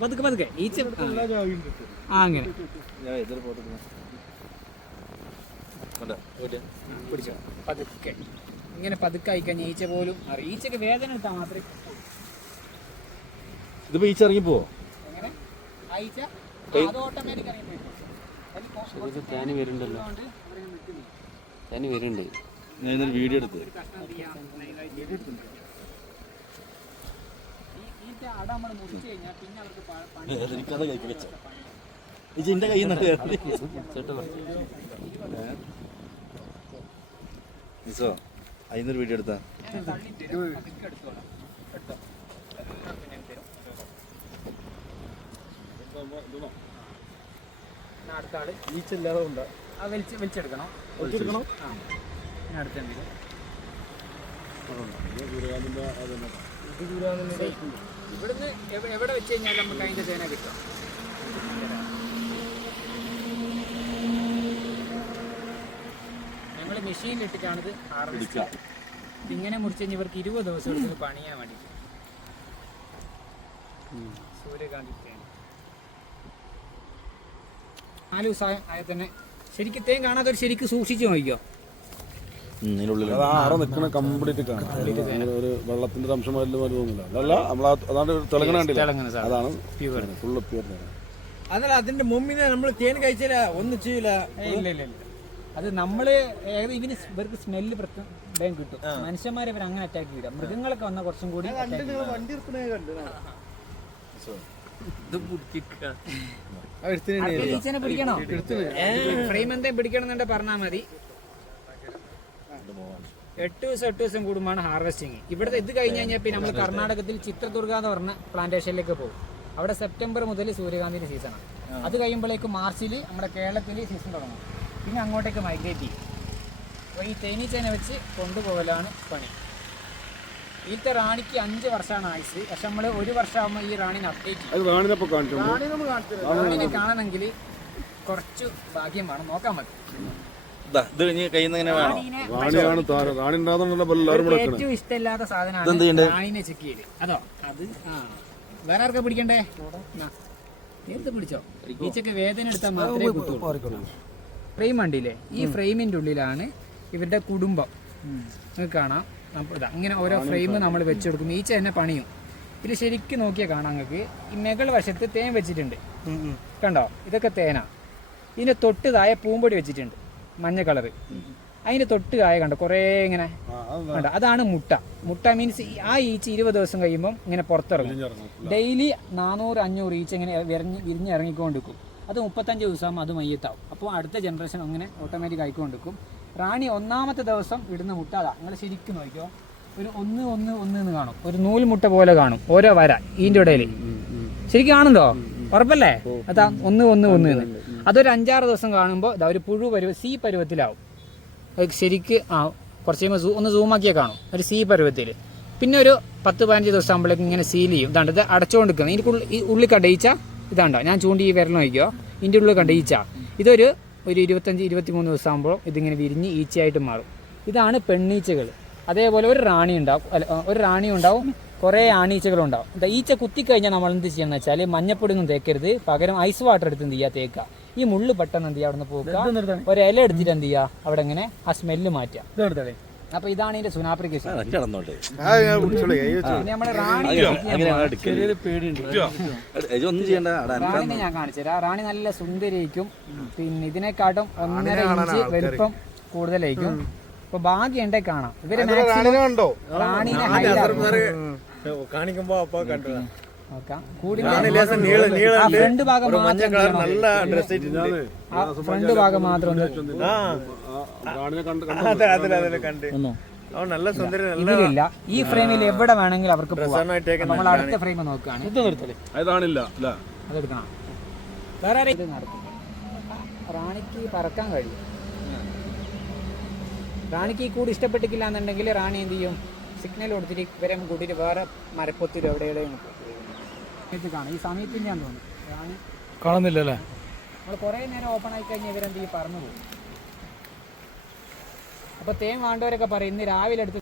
പതുക്കെ പതുക്കെ ഈച്ച അങ്ങനെ പിടിച്ചോ പതുക്കെ ഇങ്ങനെ പതുക്കെ അയക്കഴിഞ്ഞാൽ ഈച്ച പോലും അറിയാം. ഈച്ചക്ക് വേദന എടുത്താൽ മാത്രമേ ഇതിപ്പോ ഈച്ച ഇറങ്ങി പോവോ? എങ്ങനെ അയച്ച അത് ഓട്ടോമാറ്റിക് വരുന്നുണ്ടല്ലോ, വരുന്നുണ്ട്. ഞാൻ ഇന്നൊരു വീഡിയോ എടുത്ത് അട നമ്മൾ മുറിച്ച് കഴിഞ്ഞാൽ പിന്നെ അവർക്ക് എന്റെ കയ്യിൽ നിന്ന് അതിന്നൊരു വീഡിയോ എടുത്താ അടുത്ത ആള് ഈച്ചില്ലാതെ ഉണ്ടാ വലിച്ചെടുക്കണം. അടുത്ത ഇവിടുന്ന് എവിടെ വെച്ച് കഴിഞ്ഞാൽ നമുക്ക് അതിന്റെ തേന കിട്ടും. ഞങ്ങൾ മെഷീനിലിട്ടിട്ടാണിത് ഹാർവെസ്റ്റ്. ഇങ്ങനെ മുറിച്ച് കഴിഞ്ഞാൽ ഇവർക്ക് 20 ദിവസം എടുത്ത് പണിയാൻ വേണ്ടി. സൂര്യകാന്തി തേൻ 4 ദിവസം ആയ തന്നെ ശരിക്കും തേൻ കാണാതെ ശരിക്കും സൂക്ഷിച്ച് നോക്കിക്കോ. കംപ്ലീറ്റ് കാണാം. ഒരു വെള്ളത്തിന്റെ അംശം തോന്നില്ല. അതല്ല അതാണ് തിളങ്ങണ അതാണ് ഫുള്ള് പ്യൂർ. അതല്ല അതിന്റെ മുമ്പിനെ നമ്മൾ തേൻ കഴിച്ചാല ഒന്നും ചെയ്യൂല. ഇല്ല ഇല്ല ഇല്ല, അത് നമ്മള് ഇവർക്ക് സ്മെല്ല് വേഗം കിട്ടും. മനുഷ്യന്മാരെ ഇവർ അങ്ങനെ അറ്റാക്ക് ചെയ്യില്ല. മൃഗങ്ങളൊക്കെ വന്നാൽ കുറച്ചും കൂടി ഈച്ചനെ പിടിക്കണോ? ഫ്രെയിം എന്തെങ്കിലും പിടിക്കണം എന്നുണ്ടെ പറഞ്ഞാൽ മതി. 8 ദിവസം കൂടുമ്പോഴാണ് ഹാർവെസ്റ്റിങ്. ഇവിടുത്തെ ഇത് കഴിഞ്ഞ് കഴിഞ്ഞാൽ പിന്നെ നമ്മൾ കർണാടകത്തിൽ ചിത്രദുർഗ എന്ന് പറഞ്ഞ പ്ലാന്റേഷനിലേക്ക് പോകും. അവിടെ സെപ്റ്റംബർ മുതൽ സൂര്യകാന്തിന്റെ സീസണാണ്. അത് കഴിയുമ്പോഴേക്കും മാർച്ചിൽ നമ്മുടെ കേരളത്തിൽ സീസൺ തുടങ്ങും. പിന്നെ അങ്ങോട്ടേക്ക് മൈഗ്രേറ്റ് ചെയ്യും. അപ്പോൾ ഈ തേനീച്ചേനെ വെച്ച് കൊണ്ടുപോകലാണ് പണി. ഇതിലത്തെ റാണിക്ക് 5 വർഷമാണ് ആയുസ്. പക്ഷെ നമ്മൾ 1 വർഷമാകുമ്പോൾ ഈ റാണിനെ അപ്ഡേറ്റ് ചെയ്യും. റാണിനെ കാണണമെങ്കിൽ കുറച്ച് ഭാഗ്യം വേണം. നോക്കാൻ മതി. ഏറ്റവും ഇഷ്ടമില്ലാത്ത സാധനമാണ് റാണിനെ ചെക്ക് ചെയ്ത്. അതോ അത് വേറെ ആർക്കാ പിടിക്കണ്ടേ? നേരത്തെ പിടിച്ചോ. ഈച്ചക്ക് വേദന എടുത്താൽ മാത്രമേ കിട്ടുള്ളൂ. ഫ്രെയിം കണ്ടില്ലേ? ഈ ഫ്രെയിമിന്റെ ഉള്ളിലാണ് ഇവരുടെ കുടുംബം. നിങ്ങൾക്ക് കാണാം. അങ്ങനെ ഓരോ ഫ്രെയിം നമ്മൾ വെച്ചെടുക്കും. ഈച്ച തന്നെ പണിയും. ഇത് ശരിക്കും നോക്കിയാൽ കാണാം. നിങ്ങൾക്ക് ഈ മുകൾ വശത്ത് തേൻ വെച്ചിട്ടുണ്ട്. കണ്ടോ? ഇതൊക്കെ തേനാ. ഇതിന്റെ തൊട്ട് താഴെ പൂമ്പൊടി വെച്ചിട്ടുണ്ട്, മഞ്ഞ കളറ്. അതിന്റെ തൊട്ട് താഴെ കണ്ടോ കുറേ ഇങ്ങനെ കണ്ടോ? അതാണ് മുട്ട. മുട്ട മീൻസ് ആ ഈച്ച 20 ദിവസം കഴിയുമ്പം ഇങ്ങനെ പുറത്തിറങ്ങും. ഡെയിലി 400-500 ഈച്ച ഇങ്ങനെ വിരിഞ്ഞിറങ്ങിക്കൊണ്ടിരിക്കും. അത് 35 ദിവസം അത് മയ്യത്താവും. അപ്പോൾ അടുത്ത ജനറേഷൻ അങ്ങനെ ഓട്ടോമാറ്റിക് ആയിക്കൊണ്ടിരിക്കും. റാണി 1ാമത്തെ ദിവസം ഇടുന്ന മുട്ട അതാ. നിങ്ങൾ ശരിക്കും നോക്കിയോ, ഒരു 1 എന്ന് കാണും. ഒരു നൂൽമുട്ട പോലെ കാണും ഓരോ വര ഇതിൻ്റെ ഇടയിൽ. ശരിക്കും കാണുന്നുണ്ടോ? ഉറപ്പല്ലേ? അതാ 1 എന്ന്. അതൊരു 5-6 ദിവസം കാണുമ്പോൾ ഇതാ ഒരു പുഴു സി പരുവത്തിലാവും. ശരിക്ക് കുറച്ച് കഴിയുമ്പോൾ ഒന്ന് സൂമാക്കിയാൽ കാണും ഒരു സി പരുവത്തിൽ. പിന്നെ ഒരു 10-15 ദിവസം ആകുമ്പോഴേക്കും ഇങ്ങനെ സീൽ ചെയ്യും. ഇതാണ്ട് ഇത് അടച്ചുകൊണ്ടിരിക്കുന്നത്. ഇതിൻ്റെ ഉള്ളിൽ കണ്ട ഈച്ച ഇതാണ്ടോ? ഞാൻ ചൂണ്ടി ഈ വിരൽ നോക്കിയോ, ഇതിൻ്റെ ഉള്ളിൽ കണ്ട ഈച്ച. ഇതൊരു 25-23 ദിവസം ആകുമ്പോൾ ഇതിങ്ങനെ വിരിഞ്ഞ് ഈച്ചയായിട്ട് മാറും. ഇതാണ് പെണ്ണീച്ചകൾ. അതേപോലെ ഒരു റാണി ഉണ്ടാവും, കുറേ ആണീച്ചകളുണ്ടാവും. ഈച്ച കുത്തിക്കഴിഞ്ഞാൽ നമ്മൾ എന്ത് ചെയ്യണമെന്ന് വെച്ചാൽ മഞ്ഞപ്പൊടി ഒന്നും തേക്കരുത്. പകരം ഐസ് വാട്ടർ എടുത്ത് എന്ത് ചെയ്യുക, തേക്കുക. ഈ മുള്ളു പെട്ടെന്ന് എന്ത് ചെയ്യുക, അവിടെ നിന്ന് പോകുക. ഒരു ഇല എടുത്തിട്ട് എന്ത് ചെയ്യുക, അവിടെ ഇങ്ങനെ ആ സ്മെല്ല് മാറ്റുക. അപ്പൊ ഇതാണ് ഇതിന്റെ സുനാപ്രിക്കേഷൻ. നമ്മുടെ റാണിനെ ഞാൻ കാണിച്ചുതരാം. റാണി നല്ല സുന്ദരിക്കും. പിന്നെ ഇതിനെക്കാട്ടും 1.5 ഇഞ്ച് വലിപ്പം കൂടുതലായിരിക്കും. ഇപ്പൊ ഭാഗ്യം ഉണ്ടേ കാണാം. ഇവര് റാണിനെ കാണിക്കുമ്പോ ഫ്രണ്ട് ഭാഗം മാത്രം ഇതിലില്ല. ഈ ഫ്രെയിമിൽ എവിടെ വേണമെങ്കിലും അവർക്ക് പോകാം. നമ്മൾ അടുത്ത ഫ്രെയിം നോക്കുകയാണ്. അതെടുക്കണം. വേറെ ഇത് നടക്കും. റാണിക്ക് പറക്കാൻ കഴിയും. റാണിക്ക് ഈ കൂട് ഇഷ്ടപ്പെട്ടിട്ടില്ല എന്നുണ്ടെങ്കിൽ റാണി എന്ത് ചെയ്യും, സിഗ്നൽ കൊടുത്തിട്ട് ഇവരെ കൂട്ടിയിട്ട് വേറെ മരപ്പൊത്തിലും എവിടെയും കാണും. ഈ സമയത്ത് ഞാൻ തോന്നുന്നു റാണി കാണുന്നില്ലല്ലേ. നമ്മൾ കുറേ നേരം ഓപ്പൺ ആയി കഴിഞ്ഞാൽ ഇവരെന്ത് ചെയ്യും, പറന്നു പോകും. അപ്പോൾ തേൻ വേണ്ടവരൊക്കെ പറയും ഇന്ന് രാവിലെ എടുത്ത്